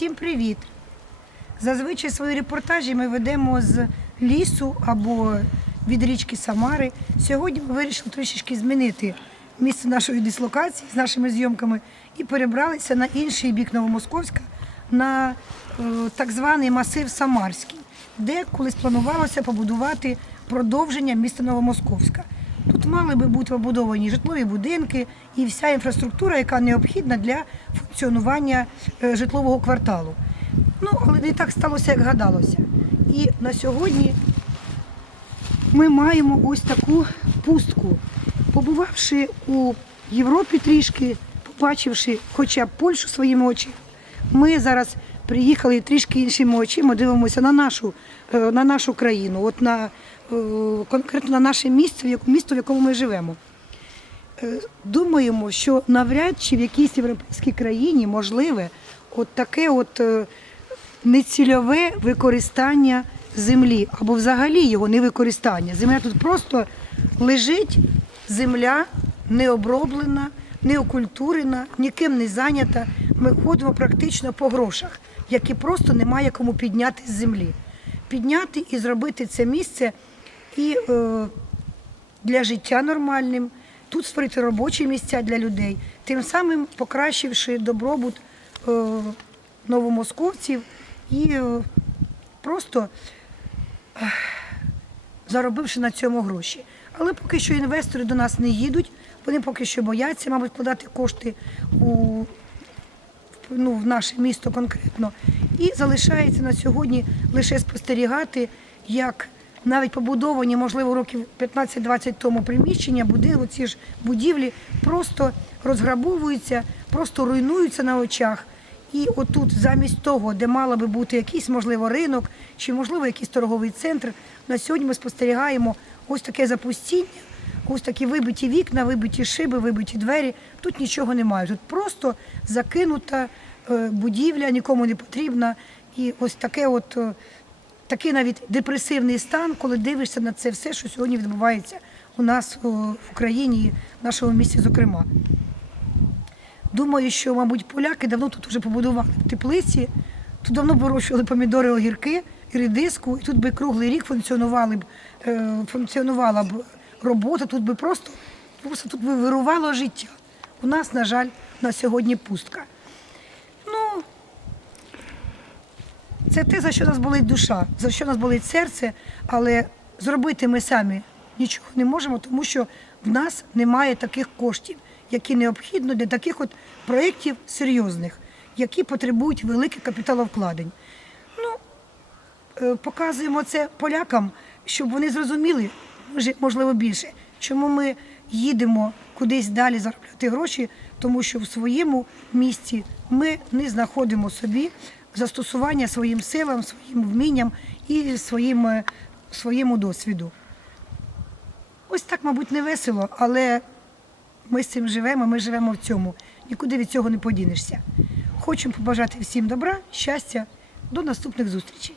Всім привіт! Зазвичай свої репортажі ми ведемо з лісу або від річки Самари. Сьогодні ми вирішили трішечки змінити місце нашої дислокації з нашими зйомками і перебралися на інший бік Новомосковська, на е, так званий масив Самарський, де колись планувалося побудувати продовження міста Новомосковська. Тут мали би бути побудовані житлові будинки і вся інфраструктура, яка необхідна для функціонування е, житлового кварталу. Ну, але не так сталося, як гадалося. І на сьогодні ми маємо ось таку пустку. Побувавши у Європі трішки, побачивши хоча б Польщу своїми очима, ми зараз приїхали трішки іншими очима, дивимося на нашу, е, на нашу країну, от на, е, конкретно на наше місце, місто, в якому ми живемо. Е, Думаємо, що навряд чи в якійсь європейській країні можливе от таке от нецільове використання землі або взагалі його не використання. Земля тут просто лежить, земля не оброблена, не окультурена, ніким не зайнята. Ми ходимо практично по грошах, які просто немає кому підняти з землі. Підняти і зробити це місце і е, для життя нормальним, тут створити робочі місця для людей, тим самим покращивши добробут е, новомосковців і е, просто ех, заробивши на цьому гроші. Але поки що інвестори до нас не їдуть, вони поки що бояться, мабуть, вкладати кошти у ну, в наше місто конкретно. І залишається на сьогодні лише спостерігати, як навіть побудовані, можливо, років 15-20 тому приміщення, будинки, ці ж будівлі просто розграбовуються, просто руйнуються на очах. І отут, замість того, де мало би бути якийсь, можливо, ринок чи, можливо, якийсь торговий центр, на сьогодні ми спостерігаємо ось таке запустіння, ось такі вибиті вікна, вибиті шиби, вибиті двері. Тут нічого немає. Тут просто закинута е, будівля, нікому не потрібна. І ось таке от, е, такий навіть депресивний стан, коли дивишся на це все, що сьогодні відбувається у нас в Україні, і в нашому місті, зокрема. Думаю, що, мабуть, поляки давно тут вже побудували теплиці, тут давно вирощували помідори, огірки, і редиску, і тут би круглий рік функціонували б, е, функціонувала б робота, тут би просто, просто тут би вирувало життя. У нас, на жаль, на сьогодні пустка. Ну, це те, за що нас болить душа, за що нас болить серце, але зробити ми самі нічого не можемо, тому що в нас немає таких коштів, які необхідно для таких от проєктів серйозних, які потребують великих капіталовкладень. Ну, е, показуємо це полякам, щоб вони зрозуміли, можливо, більше, чому ми їдемо кудись далі заробляти гроші, тому що в своєму місті ми не знаходимо собі застосування своїм силам, своїм вмінням і своїм, е, своєму досвіду. Ось так, мабуть, не весело, але ми з цим живемо, ми живемо в цьому. Нікуди від цього не подінешся. Хочемо побажати всім добра, щастя, до наступних зустрічей.